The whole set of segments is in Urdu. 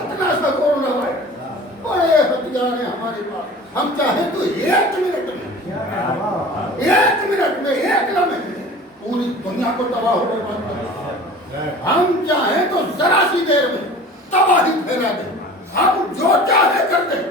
اتنا سا کورونا وائرس بڑے ہتھیار ہیں ہمارے پاس. ہم چاہیں تو 1 منٹ میں 1 لمحے پوری دنیا کو تباہ ہو کر بات کریں. ہم چاہیں تو ذرا سی دیر میں تباہی پھیلا دیں. ہم جو چاہے کر دیں.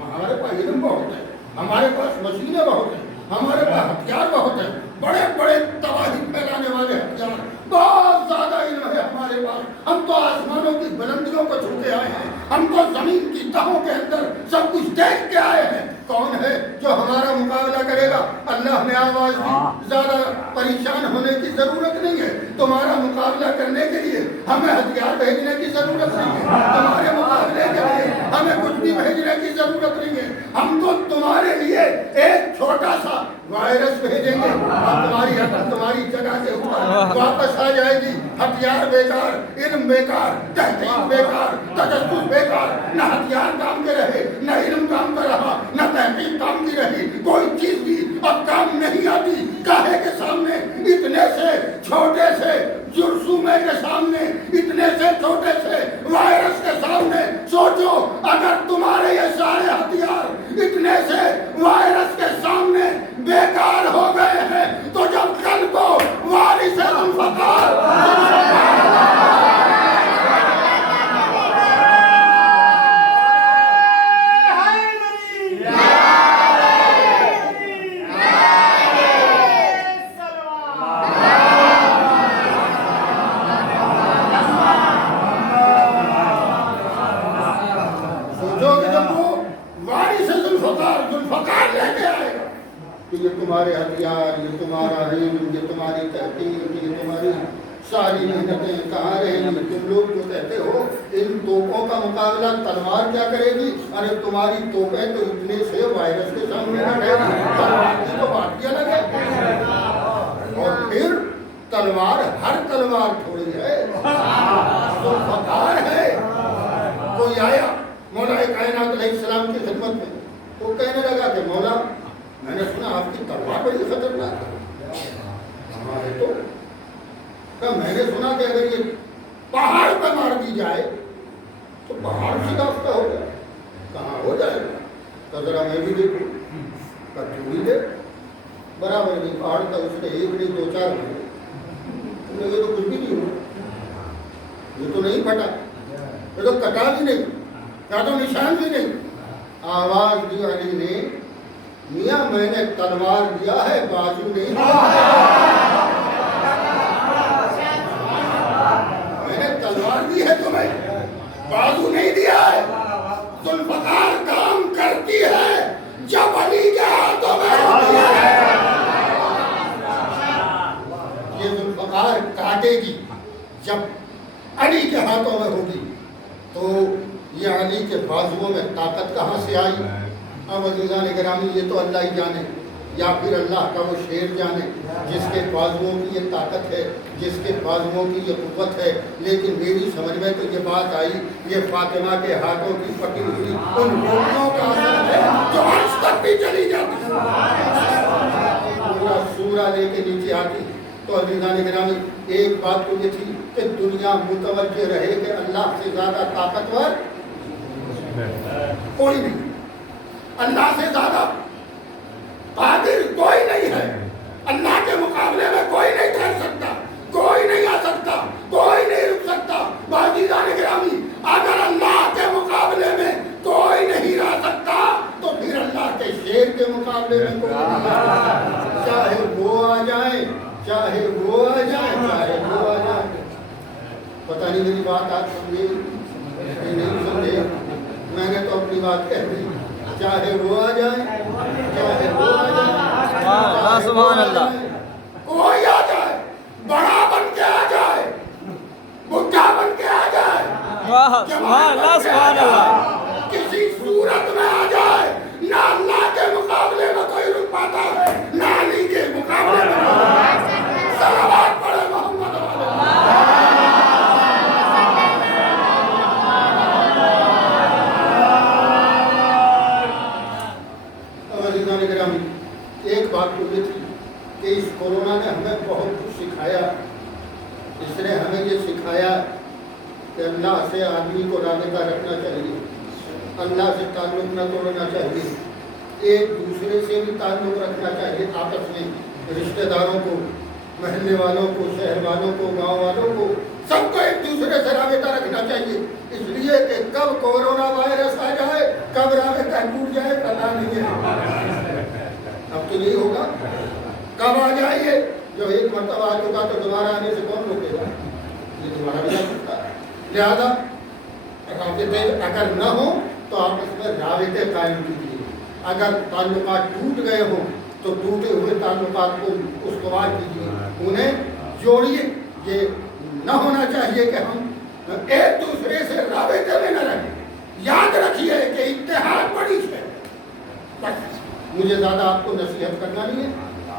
ہمارے پاس علم بہت ہے, ہمارے پاس مشینیں بہت ہیں, ہمارے پاس ہتھیار بہت ہیں, بڑے بڑے تباہی پھیلانے والے ہتھیار, بہت زیادہ علم ہے ہمارے پاس. ہم تو آسمانوں کی بلندیوں کو چھو کے آئے ہیں, ہم تو زمین کی تہوں کے اندر سب کچھ دیکھ کے آئے ہیں. کون ہے جو ہمارا مقابلہ کرے گا؟ اللہ نے آواز دی, زیادہ پریشان ہونے کی ضرورت نہیں ہے. تمہارا مقابلہ کرنے کے لیے ہمیں ہتھیار بھیجنے کی ضرورت نہیں ہے, تمہارے مقابلے کے لیے ہمیں کچھ بھی بھیجنے کی ضرورت نہیں ہے. ہم تو تمہارے لیے ایک چھوٹا سا وائرس بھیجیں گے, تمہاری جگہ کے اوپر واپس آ جائے گی. ہتھیار بیکار, علم بیکار, تحقیق بیکار, تجسس بیکار. نہ ہتھیار کام کے رہے, نہ علم کام کر رہا, نہ تحقیق کام کی رہی. کوئی چیز بھی اب کام نہیں آتی. کاہے کے سامنے, اتنے سے چھوٹے سے جرثومے کے سامنے, اتنے سے چھوٹے سے وائرس کے سامنے. سوچو اگر تمہارے یہ سارے ہتھیار اتنے سے وائرس کے سامنے بیکار ہو گئے ہیں, تو جب کل کو وارث ذوالفقار یہ تمہارے ہتھیار, یہ تمہارا علم, یہ تمہاری تحقیق, یہ تمہاری ساری محنتیں کہاں رہیں گی؟ تم لوگ جو کہتے ہو ان توپوں کا مقابلہ تلوار کیا کرے گی؟ ارے تمہاری توپیں تو اتنے سے وائرس کے سامنے نہ رہے گی. تلوار کی تو بات کیا لگے. اور پھر تلوار ہر تلوار تھوڑی ہے, ذوالفقار ہے. کوئی آیا مولا کائنات علیہ السلام کی خدمت میں, وہ کہنے لگا کہ مولا میں نے سنا آپ کی تلوار بڑی خطرناک ہے. ہمارے تو میں نے سنا کہ اگر یہ پہاڑ پہ مار دی جائے تو پہاڑ سیدھا افتہ ہو جائے. کہاں ہو جائے گا؟ تو ذرا میں بھی دیکھوں. کٹوری دے برابر نہیں, پہاڑ کا اس نے 1 نہیں 2 4 یہ تو کچھ بھی نہیں ہوا, یہ تو نہیں پھٹا, یہ تو کٹا بھی نہیں, یا تو نشان بھی نہیں. آواز دی علی نے, میاں میں نے تلوار دیا ہے, بازو نہیں دیا. میں نے تلوار دی ہے تمہیں, بازو نہیں دیا ہے. ذوالفقار کام کرتی ہے جب علی کے ہاتھوں میں ہوتی ہے. یہ ذوالفقار کاٹے گی جب علی کے ہاتھوں میں ہوگی. تو یہ علی کے بازوؤں میں طاقت کہاں سے آئی؟ اب عزیزان گرامی, یہ تو اللہ ہی جانے, یا پھر اللہ کا وہ شیر جانے جس کے بازوؤں کی یہ طاقت ہے, جس کے بازوؤں کی یہ قوت ہے. لیکن میری سمجھ میں تو یہ بات آئی, یہ فاطمہ کے ہاتھوں کی پکی ہوئی ان روٹیوں کا اثر ہے جو آج تک بھی چلی جاتی. پورا سورہ لے کے نیچے آتی. تو عزیزان گرامی, ایک بات تو یہ تھی کہ دنیا متوجہ رہے کہ اللہ سے زیادہ طاقتور کوئی نہیں, اللہ سے زیادہ قادر کوئی نہیں ہے. اللہ کے مقابلے میں کوئی نہیں ٹھہر سکتا, کوئی نہیں آ سکتا, کوئی نہیں رک سکتا. عزیزان گرامی, اگر اللہ کے مقابلے میں کوئی نہیں رہ سکتا تو پھر اللہ کے شیر کے مقابلے میں کوئی نہیں آ سکتا. چاہے وہ آ جائے, چاہے وہ آ جائے, چاہے وہ آ جائے. پتہ نہیں میری بات آپ سمجھے نہیں سمجھے, میں نے تو اپنی بات کہہ دی. چاہے وہ آ جائے, چاہے وہ آ جائے, سبحان اللہ, کوئی آ جائے, بڑا بن کے آ جائے, بڈھا بن کے آ جائے, سبحان اللہ, سبحان اللہ, کسی صورت میں آ جائے, نہ اللہ کے مقابلے میں کوئی رک پاتا ہے, نہ علی کے مقابلے میں. صلوات پڑھے محمد والے. ایک بات تو یہ تھی کہ اس کورونا نے ہمیں بہت کچھ سکھایا. اس نے ہمیں یہ سکھایا کہ اللہ سے آدمی کو رابطہ رکھنا چاہیے، اللہ سے تعلق نہ توڑنا چاہیے، ایک دوسرے سے بھی تعلق رکھنا چاہیے، آپس میں رشتہ داروں کو، محلے والوں کو، شہر والوں کو، گاؤں والوں کو، سب کو ایک دوسرے سے رابطہ رکھنا چاہیے، اس لیے کہ کب کورونا وائرس آ جائے، کب رابطہ ٹوٹ جائے پتہ نہیں ہے۔ اب تو یہی ہوگا، کب آ جائیے، جو ایک مرتبہ آ چکا تو دوبارہ آنے سے کون روکے گا؟ یہ دوبارہ بھی آ سکتا ہے۔ لہذا رابطے اگر نہ ہو تو آپس میں رابطے قائم کیجیے، اگر تعلقات ٹوٹ گئے ہوں تو ٹوٹے ہوئے تعلقات کو استوار کیجیے، انہیں جوڑیے۔ یہ نہ ہونا چاہیے کہ ہم ایک دوسرے سے رابطے میں نہ رہیں۔ یاد رکھیے کہ اتحاد بڑی ہے۔ بس مجھے زیادہ آپ کو نصیحت کرنا نہیں ہے،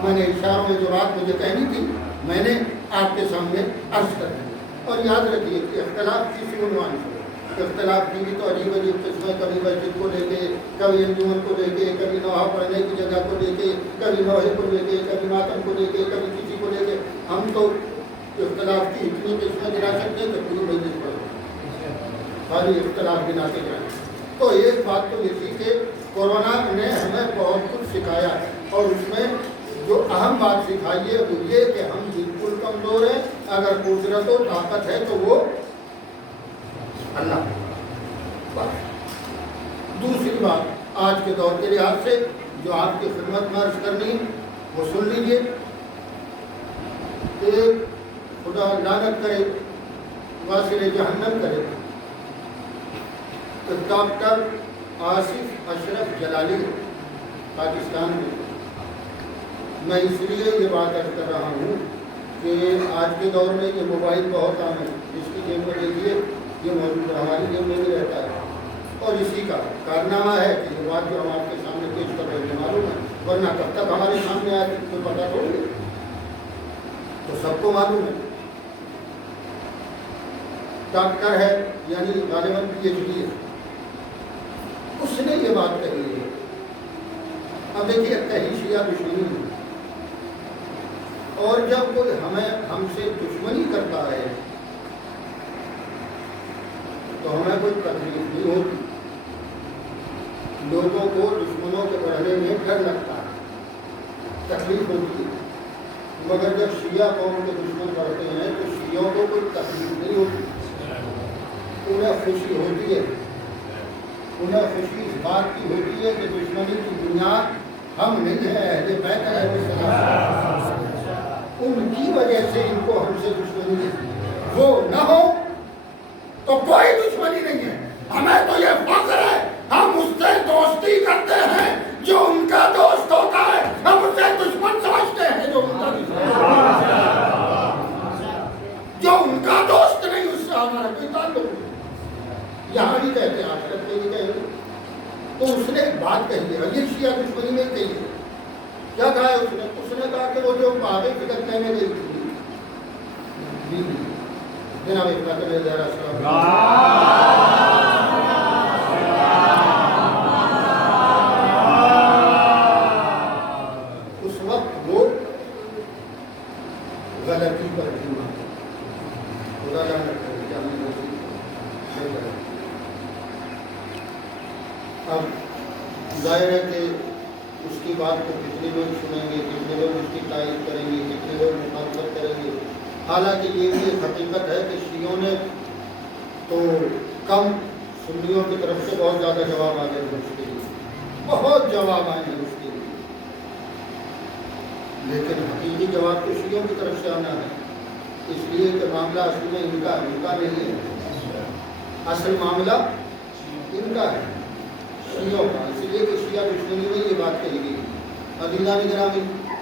میں نے اشاروں میں جو بات مجھے کہنی تھی میں نے آپ کے سامنے عرض کر دی۔ اور یاد رکھیے کہ اختلاف کسی عنوان سے، اختلاف کی بھی تو عجیب عجیب قسمیں، کبھی مسجد کو لے کے، کبھی انجمن کو لے کے، کبھی نوحہ پڑھنے کی جگہ کو لے کے، کبھی نوحے کو لے کے، کبھی ماتم کو لے کے، کبھی کسی کو لے کے۔ ہم تو اختلاف کی اتنی قسمیں گنا سکتے ہیں کہ پوری مجلس پڑھ خالی اختلاف گناتے جائیں۔ تو ایک بات تو یہ تھی کہ کورونا نے ہمیں بہت کچھ سکھایا ہے، اور اس میں جو اہم بات سکھائی ہے وہ یہ کہ ہم بالکل کمزور ہیں، اگر قدرت و طاقت ہے تو وہ اللہ۔ دوسری بات آج کے دور کے لحاظ سے جو آپ کی خدمت میں عرض کرنی وہ سن لیجیے۔ ایک خدا لعنت کرے، واصل جہنم کرے، تو ڈاکٹر آصف اشرف جلالی پاکستان میں، میں اس لیے یہ بات عرض کر رہا ہوں کہ آج کے دور میں یہ موبائل بہت عام ہے، جس کی جیب میں دیکھیے یہ موجود ہے، ہماری جیب میں بھی رہتا ہے، اور اسی کا کارنامہ ہے کہ یہ بات جو ہم آپ کے سامنے پیش کر رہے ہیں معلوم ہے، ورنہ کب تک ہمارے سامنے آئے کوئی پتہ تھوڑی ہے، تو سب کو معلوم ہے۔ ڈاکٹر ہے، یعنی غالباً PhD ہے، اس نے یہ بات کہی ہے۔ اب دیکھیے کہیں شیعہ دشمنی ہے، اور جب کوئی ہم سے دشمنی کرتا ہے تو ہمیں کوئی تکلیف نہیں ہوتی، لوگوں کو دشمنوں کے بڑھنے میں ڈر لگتا ہے، تکلیف ہوتی ہے، مگر جب شیعہ قوم کے دشمن بڑھتے ہیں تو شیعوں کو کوئی تکلیف نہیں ہوتی، انہیں خوشی ہوتی ہے، انہیں خوشی اس بات کی ہوتی ہے کہ دشمنی کی بنیاد ہم نہیں ہیں، اہل بیت علیہ السلام، ان کی وجہ سے ان کو ہم سے دشمنی ہے، وہ نہ ہو تو کوئی دشمنی نہیں ہے۔ ہمیں تو یہ فخر ہے ہم اس سے دوستی کرتے ہیں جو ان کا دوست ہوتا ہے، ہم اسے دشمن سمجھتے ہیں جو ان کا جو ان کا دوست نہیں، اس سے ہمارا کوئی تعلق نہیں۔ یہاں بھی کہتے ہیں آخرت کے بھی کہتے ہیں، تو اس نے ایک بات کہی ہے، یہ شیعہ دشمنی میں کہی ہے۔ کیا کہا ہے اس نے کہا کہ وہ جو آگے فکر کہنے گئی تھی جناب اقبال علیہ السلام، اس وقت وہ غلطی پر تھی، خدا جانا اب ظاہر ہے کہ اس کی بات کو کتنے لوگ سنیں گے، کتنے لوگ اس کی تائید کریں گے، کتنے لوگ مخالفت کریں گے۔ حالانکہ یہ بھی ایک حقیقت ہے کہ شیعوں نے تو کم، سنیوں کی طرف سے بہت زیادہ جواب آ گئے ہیں اس کے لیے، بہت جواب آئے ہیں اس کے لیے، لیکن حقیقی جواب تو شیعوں کی طرف سے آنا ہے، اس لیے کہ معاملہ اصل میں ان کا نہیں ہے، اصل معاملہ ان کا ہے، شیعوں کا، اس لیے کہ شیعہ دشمنی میں یہ بات کہی گئی۔ عزیزان گرامی،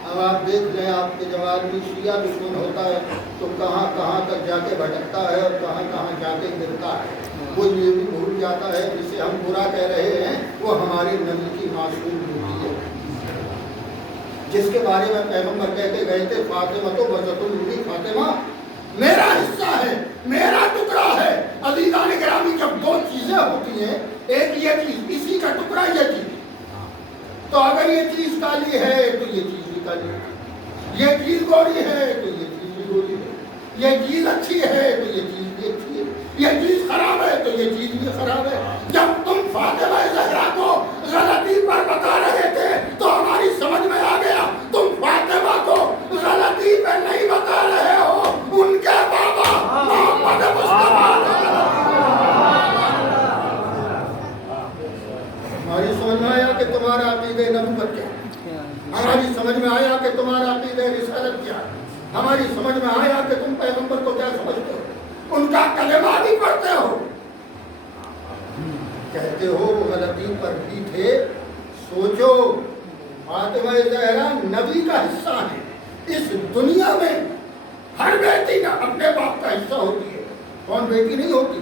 اب آپ دیکھ لیں آپ کے جواب میں شیعہ دشمن ہوتا ہے تو کہاں کہاں تک جا کے بھٹکتا ہے اور کہاں کہاں جا کے گرتا ہے، وہ یہ بھی بھول جاتا ہے جسے ہم برا کہہ رہے ہیں وہ ہماری نبی کی معصوم بیٹی ہے، جس کے بارے میں پیغمبر کہہ کے گئے تھے فاطمہ تو بذت النبی، فاطمہ میرا حصہ ہے، میرا ٹکڑا ہے۔ عزیزان گرامی، جب دو چیزیں ہوتی ہیں، ایک یہ چیز، اسی کا ٹکڑا یہ چیز، تو اگر یہ چیز کالی ہے تو یہ چیز بھی کالی ہے، یہ چیز گوری ہے تو یہ چیز بھی گوری ہے، یہ چیز اچھی ہے تو یہ چیز یہ چیز خراب ہے تو یہ چیز بھی خراب ہے. جب تم فاطمہ زہرا کو غلطی پر بتا رہے تھے تو ہماری سمجھ میں آ گیا تم فاطمہ کو غلطی پہ نہیں بتا رہے ہو, ان کے بابا محمد مصطفیٰ. ہماری سمجھ میں آیا کہ تمہارا عقیدہ نبوت کیا ہے, ہماری سمجھ میں آیا کہ تمہارا عقیدہ رسالت کیا ہے, ہماری سمجھ میں آیا کہ تم پیغمبر کو کیا سمجھتے ہو, ان کا کلمہ بھی پڑھتے ہو. کہتے ہو وہ غلطی پر بھی تھے. سوچو فاطمہ زہرا نبی کا حصہ ہے. اس دنیا میں ہر بیٹی کا اپنے باپ کا حصہ ہوتی ہے. کون بیٹی نہیں ہوتی؟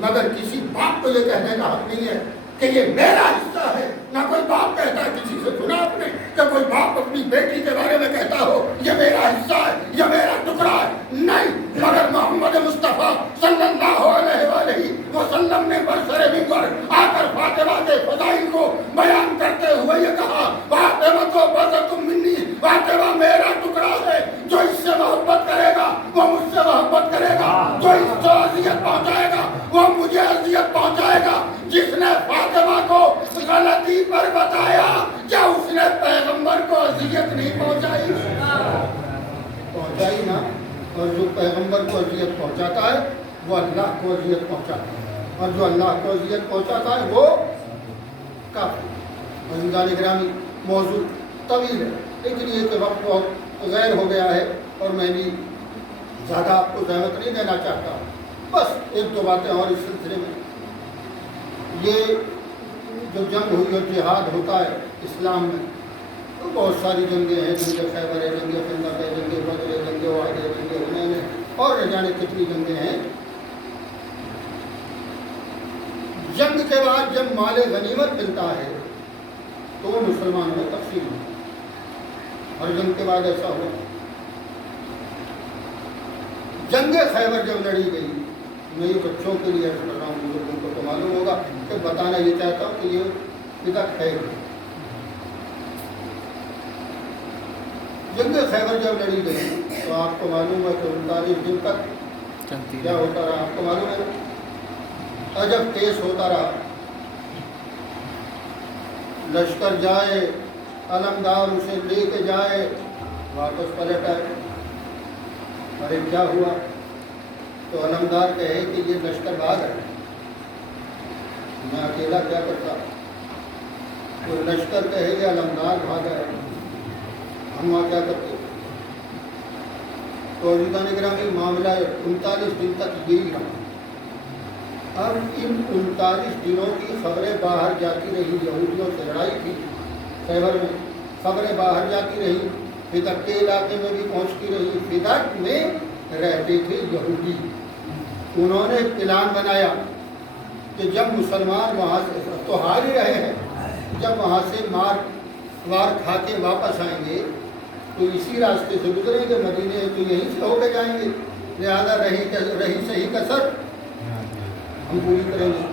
مگر کسی باپ کو یہ کہنے کا حق نہیں ہے کہ یہ میرا حصہ ہے. نہ کوئی باپ کہتا ہے, کسی سے سنا آپ نے کہ کوئی باپ اپنی بیٹی کے بارے میں کہتا ہو یہ میرا حصہ ہے, یہ میرا ٹکڑا ہے؟ نہیں, مگر محمد مصطفیٰ صلی اللہ علیہ وآلہ وسلم نے برسر منبر آ کر فاطمہ کے فضائل کو بیان کرتے ہوئے یہ کہا فاطمہ تو بذۃ منی, فاطمہ میرا ٹکڑا ہے. جو اس سے محبت کرے گا وہ مجھ سے محبت کرے گا, جو اس کو اذیت پہنچائے گا وہ مجھے اذیت پہنچائے گا. جس نے فاطمہ کو غلطی پر بتایا کیا اس نے پیغمبر کو اذیت نہیں پہنچائی؟ پہنچائی نا. اور جو پیغمبر کو اذیت پہنچاتا ہے وہ اللہ کو اذیت پہنچاتا ہے, اور جو اللہ کو اذیت پہنچاتا ہے وہ کافر. عزیزان گرامی موضوع طویل ہے لیکن یہ کہ وقت بہت غیر ہو گیا ہے اور میں بھی زیادہ آپ کو زحمت نہیں دینا چاہتا. بس ایک دو باتیں اور اس سلسلے میں. یہ جو جنگ ہوئی اور جہاد ہوتا ہے اسلام میں تو بہت ساری جنگیں ہیں, جنگ خیبر ہے, جنگ خندق ہے, جنگ بدر ہے, جنگ احد ہے, جنگ حنین ہے, اور نہ جانے کتنی جنگیں ہیں. جنگ کے بعد جب مال غنیمت ملتا ہے تو مسلمانوں میں تقسیم ہوتا ہے, اور جنگ کے بعد ایسا ہوا. جنگ خیبر جب لڑی گئی, میں یہ بچوں کے لیے عرض کر رہا ہوں, بزرگوں کو تو معلوم ہوگا کہ بتانا یہ چاہتا ہوں کہ یہ بدعت ہے. جنگ خیبر جب لڑی گئی تو آپ کو معلوم ہے کہ 39 دن تک کیا ہوتا رہا, آپ کو معلوم ہے عجب تیز ہوتا رہا. لشکر جائے, علمدار اسے لے کے جائے, واپس پلٹ آئے. ارے کیا ہوا؟ تو علمدار کہے کہ یہ لشکر بھاگ ہے, میں اکیلا کیا کرتا. تو لشکر کہے کہ علمدار بھاگا ہے, ہم وہاں کیا کرتے. تو عزیزان گرامی معاملہ 39 دن تک یہی رہا. اب ان 39 دنوں کی خبریں باہر جاتی رہی. یہودیوں سے لڑائی تھی خیبر میں, خبریں باہر جاتی رہی, فدق کے علاقے میں بھی پہنچتی رہی. فدق میں رہتے تھے یہودی. انہوں نے پلان بنایا کہ جب مسلمان وہاں سے تو ہار ہی رہے ہیں, جب وہاں سے مار کھا کے واپس آئیں گے تو اسی راستے سے گزریں گے, مدینے تو یہیں سے ہو کے جائیں گے, لہٰذا رہی صحیح کسر ہم پوری کریں گے,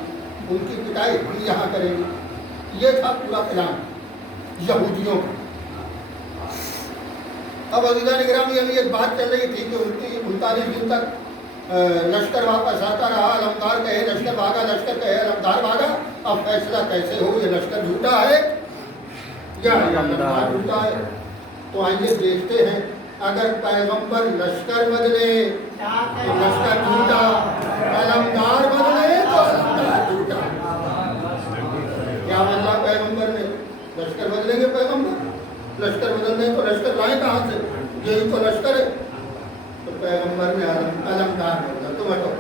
ان کی پٹائی ہم یہاں کریں گے. یہ تھا پورا پلان یہودیوں کا. اب عزیزان گرامی ابھی ایک بات چل رہی تھی کہ 39 دن تک لشکر واپس آتا رہا. علمدار کہے لشکر بھاگا, لشکر کہے علمدار بھاگا. اب فیصلہ کیسے ہو, یہ لشکر جھوٹا ہے یا علمدار جھوٹا ہے؟ تو آئیے دیکھتے ہیں. اگر پیغمبر لشکر بدلے تو لشکر جھوٹا, علمدار بدلے تو علمدار جھوٹا. کیا اللہ پیغمبر نے لشکر بدلیں گے؟ پیغمبر لشکر بدلنے تو لشکر لائیں کہاں سے؟ یہی تو لشکر ہے. تو پیغمبر نے علمدار بدلا. تم ہٹو,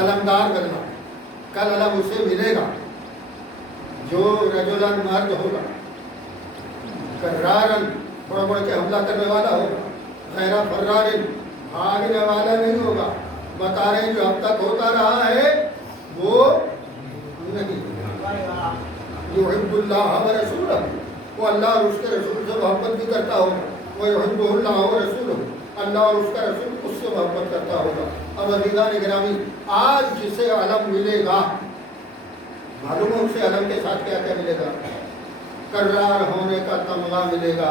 علمدار بدلا. کل علم اسے ملے گا جو رجلن مرد ہوگا, کرارن بڑھ بڑھ کے حملہ کرنے والا ہوگا, غیر فرارن بھاگنے والا نہیں ہوگا. بتا رہے ہیں جو اب تک ہوتا رہا ہے وہ نہیں. یحب اللہ و رسولہ, وہ اللہ اور اس کے رسول سے محبت بھی کرتا ہوگا. وہ یحب اللہ و رسولہ, اللہ اور اس کا رسول اس سے محبت کرتا ہوگا. اب عزیزان گرامی آج جسے علم ملے گا معلوم ہے اسے علم کے ساتھ کیا کیا ملے گا؟ کرار ہونے کا تمغہ ملے گا,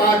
5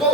2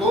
2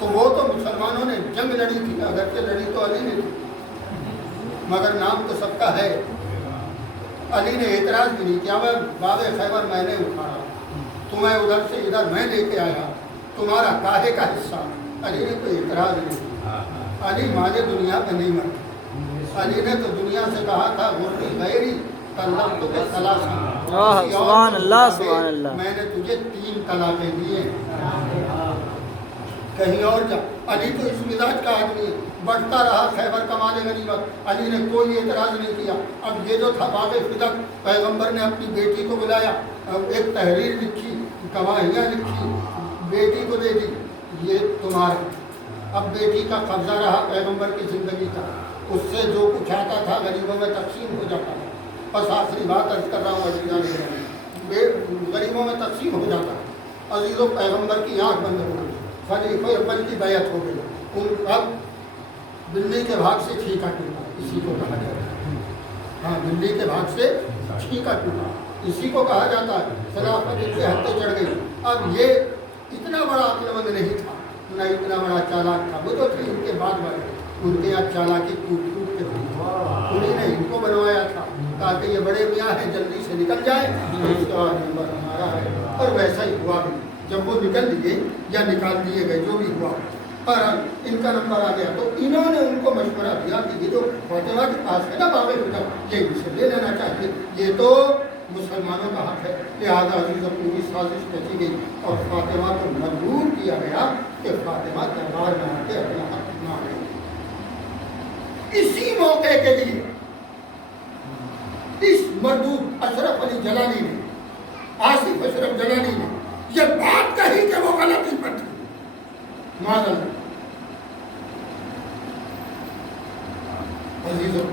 تو وہ تو مسلمانوں نے جنگ لڑی تھی، اگرچہ لڑی تو علی نے تھی، مگر نام تو سب کا ہے۔ علی نے اعتراض بھی نہیں کیا، میں باب خیبر میں نے اٹھایا، تمہیں ادھر سے ادھر میں لے کے آیا، تمہارا کاہے کا حصہ؟ علی نے کوئی اعتراض نہیں کیا۔ علی مال دنیا میں نہیں مرتا، علی نے تو دنیا سے کہا تھا غرری غیری طلقت کے ثلاثا، سبحان اللہ سبحان اللہ، میں نے تجھے 3 طلاقیں دیے، کہیں اور جا۔ علی تو اس مزاج کا آدمی ہے، بڑھتا رہا خیبر کا مال غنیمت، علی نے کوئی اعتراض نہیں کیا۔ اب یہ جو تھا باب فدق، پیغمبر نے اپنی بیٹی کو بلایا، ایک تحریر لکھی، گواہیاں لکھی، بیٹی کو دے دی، یہ تمہارا۔ اب بیٹی کا قبضہ رہا پیغمبر کی زندگی کا، اس سے جو کچھ آتا تھا غریبوں میں تقسیم ہو جاتا تھا۔ بس آخری بات عرض کر رہا ہوں عزیزان، غریبوں میں تقسیم ہو جاتا۔ عزیزوں پیغمبر کی آنکھ بند ہو گئی، خلیفہ اول کی بیعت ہو گئی، اب بلی کے بھاگ سے چھینکا ٹوٹا، اسی کو کہا جاتا ہے۔ ہاں، بلی کے بھاگ سے چھینکا ٹوٹا، اسی کو کہا جاتا ہے۔ خلافت کے ہتھے چڑھ گئی۔ اب یہ اتنا بڑا عقل مند نہیں تھا، نہ اتنا بڑا چالاک تھا، وہ تو تھے ان کے بعد والے، ان کے یہاں چالاکی ٹوٹ ٹوٹ کے تھی، انہیں نے ان کو بنوایا تھا تاکہ یہ بڑے میاں ہیں جلدی سے نکل جائے، اس کا نمبر ہمارا ہے۔ اور ویسا ہی ہوا بھی، جب وہ نکل لیے یا نکال دیے گئے، جو بھی ہوا، اور ان کا نمبر آ گیا تو انہوں نے ان کو مشورہ دیا کہ یہ جو فاطمہ کے پاس ہے نا باب فدق، یہ اسے لے لینا چاہیے، یہ تو مسلمانوں کا حق ہے۔ لہٰذا عزیز پوری سازش رچی گئی اور فاطمہ کو مجبور کیا گیا کہ فاطمہ دربار میں آ کے اپنا حق مانگے۔ اسی موقع کے لیے اس مردود اشرف علی جلانی نے، آصف اشرف جلانی نے یہ بات کہی کہ وہ غلطی پر تھی، معذرت۔ عزیزوں،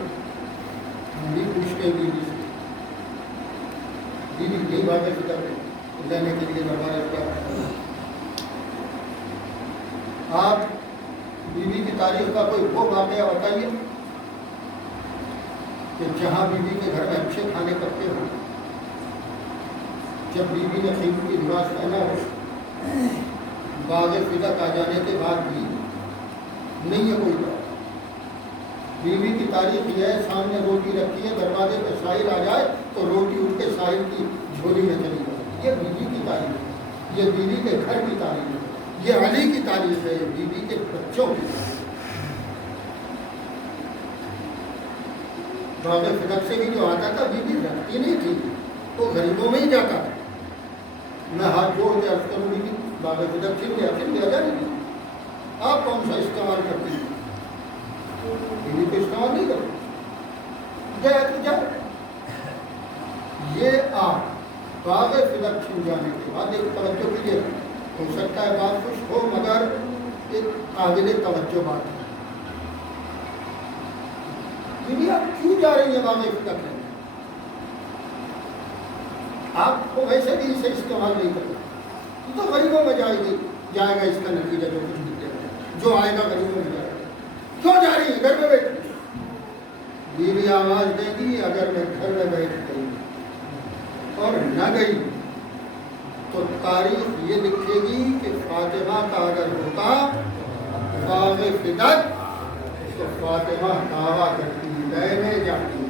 ہم بھی پوچھتے بیوی سے، بیوی یہی باتیں فکر لینے کے لیے دربار کیا؟ آپ بیوی کی تاریخ کا کوئی وہ واقعہ بتائیے کہ جہاں بیوی کے گھر میں اچھے کھانے پکتے ہوں، جب بیوی نے خیموں کی لباس پہنا ہو، باغ فدق آ جانے کے بعد بھی نہیں ہے کوئی بات۔ بیوی کی تاریخ یہ ہے، سامنے روٹی رکھی ہے، دروازے پہ ساحل آ جائے تو روٹی اٹھ کے ساحل کی جھولی میں چلی جائے، یہ بیوی کی تاریخ ہے، یہ بیوی کے گھر کی تاریخ ہے، یہ علی کی تاریخ ہے، یہ بیوی کے بچوں کی تاریخ ہے۔ باغ فدق سے بھی جو آتا تھا بیوی رکھتی نہیں تھی، وہ غریبوں میں ہی جاتا تھا۔ میں ہاتھ جوڑ کے عرض کروں گی، باغ فدق چھن گیا جا نہیں، آپ کون سا استعمال کرتے ہیں؟ بیوی کو استعمال نہیں کرتے، جائے تو جائے۔ یہ آپ باغ فدق چھن جانے کے بعد ایک توجہ کیجیے، ہو سکتا ہے بات خوش ہو مگر ایک قابل توجہ بات ہے۔ بیوی آپ کیوں جا رہی ہیں باغ فدق ہے؟ آپ کو ویسے بھی اسے استعمال نہیں کرنا، تو غریبوں میں جائے گا، اس کا نتیجہ جو کچھ نکلے گا، جو آئے گا غریبوں میں جائے گا۔ کیوں جا رہی ہے؟ گھر میں بیٹھ۔ بیوی آواز دے گی، اگر میں گھر میں بیٹھ گئی اور نہ گئی تو تاریخ یہ لکھے گی کہ فاطمہ کا اگر ہوتا باغ فدق تو فاطمہ دعویٰ کرتی، لینے جاتی۔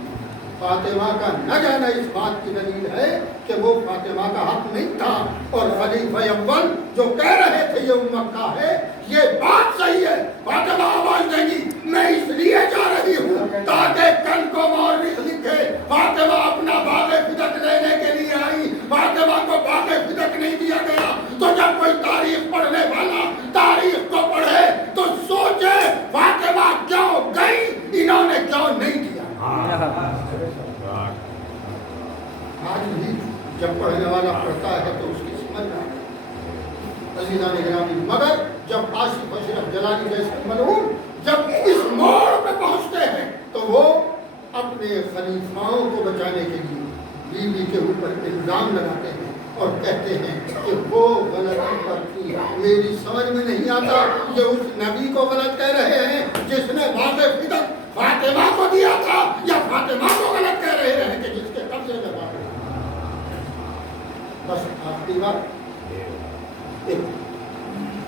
فاطمہ کا نہ جانا اس بات کی دلیل ہے کہ وہ فاطمہ کا حق نہیں تھا، اور خلیفہ اول جو کہہ رہے تھے یہ امت کا ہے، یہ بات صحیح ہے۔ فاطمہ آواز دے گی، میں اس لیے جا رہی ہوں تاکہ کل کو مورخ لکھے فاطمہ اپنا باغ فدق لینے کے لیے آئی، فاطمہ کو باغ فدق نہیں دیا گیا۔ تو جب کوئی تاریخ پڑھنے والا تاریخ کو پڑھے تو سوچے فاطمہ کیوں گئی، انہوں نے کیوں نہیں دیا۔ آج بھی جب پڑھنے والا پڑھتا ہے تو اس کی سمجھ میں آتا ہے۔ عزیزان گرامی، مگر جب آصف اشرف جلانی جیسے ملعون جب اس موڑ پہ پہنچتے ہیں تو وہ اپنے خلیفاؤں کو بچانے کے لیے بیوی کے اوپر الزام لگاتے ہیں اور کہتے ہیں کہ وہ غلطی پر تھی، میری سمجھ میں نہیں آتا یہ اس نبی کو غلط کہہ رہے ہیں جس نے باغ فدق فاطمہ کو دیا تھا، یا فاطمہ کو غلط کہہ رہے ہیں کہ جس کے قبضے میں باغ۔ بس آخری بات،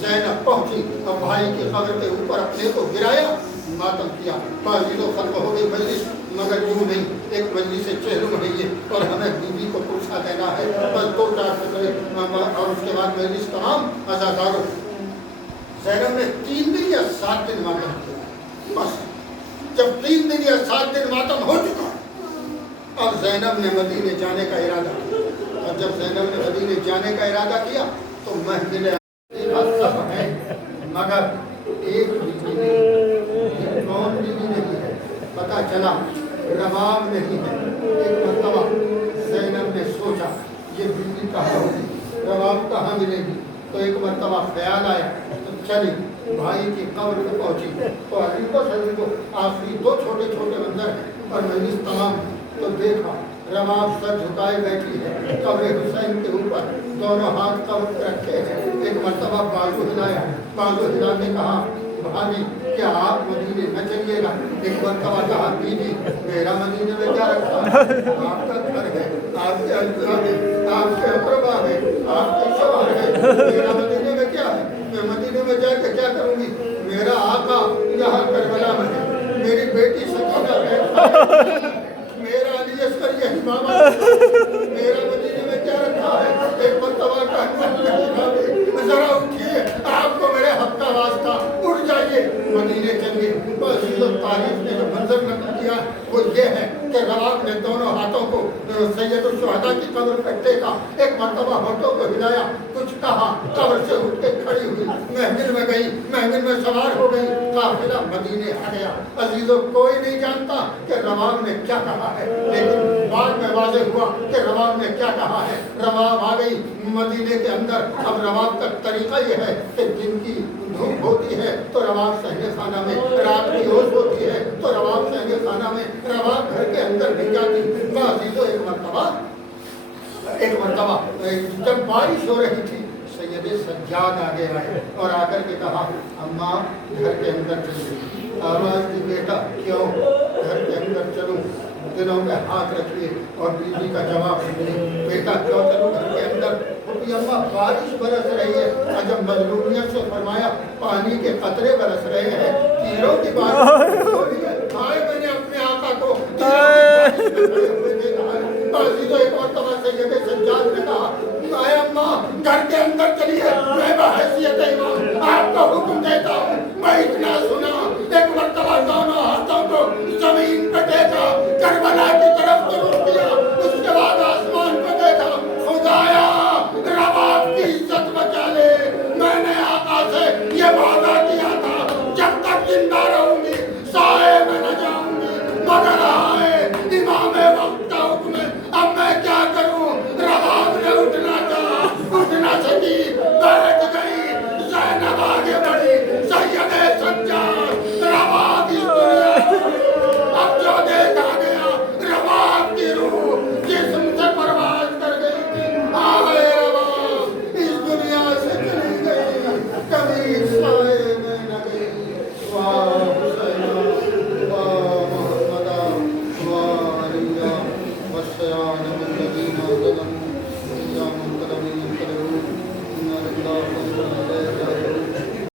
زینب پہنچی اور بھائی کی قبر کے اوپر اپنے کو گرایا، ماتم کیا، باوجود ختم ہو گئی مجلس، مگر یوں نہیں، ایک مجلس چہلم ہے یہ، اور ہمیں بیوی کو پرسا دینا ہے، بس 2-4 خطرے اور اس کے بعد مجلس تمام عزاداروں۔ زینب نے 3 دن یا 7 دن ماتم کیا، بس جب 3 دن یا 7 دن ماتم ہو چکا، اب زینب نے مدینے جانے کا ارادہ کیا، اور جب زینب نے مدینے جانے کا ارادہ کیا تو محفل سب ہے مگر ایک بیوی نہیں، کون بیوی نہیں ہے پتہ چلا، رباب نہیں ہے۔ ایک مرتبہ زینب نے سوچا یہ بیوی کہاں ہوگی، رباب کہاں ملے گی، تو ایک مرتبہ خیال آیا تو چلی بھائی کی قبر پہ پہنچی، تو علیقوں سے آخری 2 چھوٹے چھوٹے منظر ہیں اور مجلس تمام، تو دیکھا رباب سر جھکائے بیٹھی ہے، قبر حسین کے اوپر دونوں ہاتھ قبر پہ رکھے ہیں، ایک مرتبہ بازو ہلایا، بازو ہلا کے کہا بھابھی کیا آپ مدینے نہ چلیے گا، ایک مرتبہ کہا بیوی میرا مدینے میں کیا رکھتا ہے، آپ کا گھر ہے، آپ کے اجزاء ہے، آپ کے اقربا ہے، آپ کے شوہر ہے، میرا مدینے میں کیا ہے، میں مدینے میں جا کے کیا کروں گی، میرا آقا یہاں کربلا میں ہے، میری بیٹی سکینہ ہے، میرا علی اصغر یہی ماما میرا مدینے میں کیا رکھا ہے، ایک مرتبہ ذرا اٹھیے، آپ کو میرے حق کا واسطہ، اٹھ جائیے، مدینے چلیے۔ تو عزیز و تاریخ نے جو منظر نقل کیا وہ یہ ہے کہ رباب نے دونوں ہاتھوں کو سید الشہداء کی قبر پہ ٹیکا، ایک مرتبہ ہونٹوں کو ہلایا، کچھ کہا، قبر سے اٹھ کے کھڑی ہوئی، محفل میں گئی، محفل میں سوار ہو گئی، قافلہ مدینے آ گیا۔ عزیزو کوئی نہیں جانتا کہ رباب نے کیا کہا ہے، لیکن بعد میں واضح ہوا کہ رباب نے کیا کہا ہے۔ رباب آ گئی مدینے کے اندر، اب رباب کا طریقہ یہ ہے کہ جن کی دھوپ ہوتی ہے تو رباب صحن خانہ میں، رات کی ہوش ہوتی ہے تو رباب صحن خانہ میں، رباب گھر کے اندر نہیں جاتی۔ تو عزیزو ایک مرتبہ جب بارش ہو رہی تھی، سید سجاد آگے آئے اور آ کر کے کہا اماں گھر کے اندر چلیے، آواز دی بیٹا کیوں، گھر کے اندر چلوں، دلوں میں ہاتھ رکھیے اور بیوی کا جواب سنیے، بیٹا کیوں چلوں گھر کے اندر، بولی اماں بارش برس رہی ہے، اور جب مظلومیت سے فرمایا پانی کے قطرے برس رہے ہیں، تیروں کی بارش ہو رہی ہے، آئے میں نے اپنے آقا کو تیروں کی بارش میں کھڑے ہوئے دیکھا ہے۔ عزیزو ایک مرتبہ سید سجاد نے کہا اے اماں گھر کے اندر چلیے، میں بحیثیت امام آپ کو حکم دیتا ہوں، میں اتنا سنا